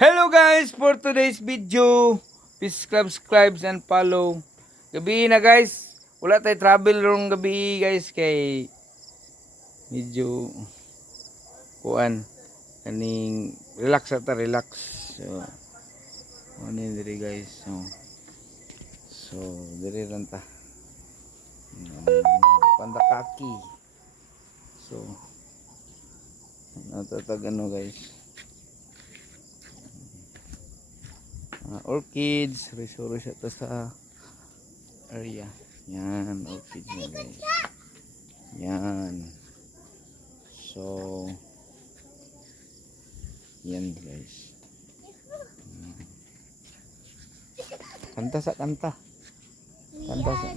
Hello guys, for today's video, please subscribe and follow. Gabi na guys, wala tayo travel rong gabi guys kay medyo kuan kaning relax ata relax. So ano diri guys. So diri lang ta. Pandakaki. So natatag ano guys. Orchids, resoro siya to sa area. Yan, orchids na guys. Yan. So, yan guys. Kanta sa kanta. Kanta sa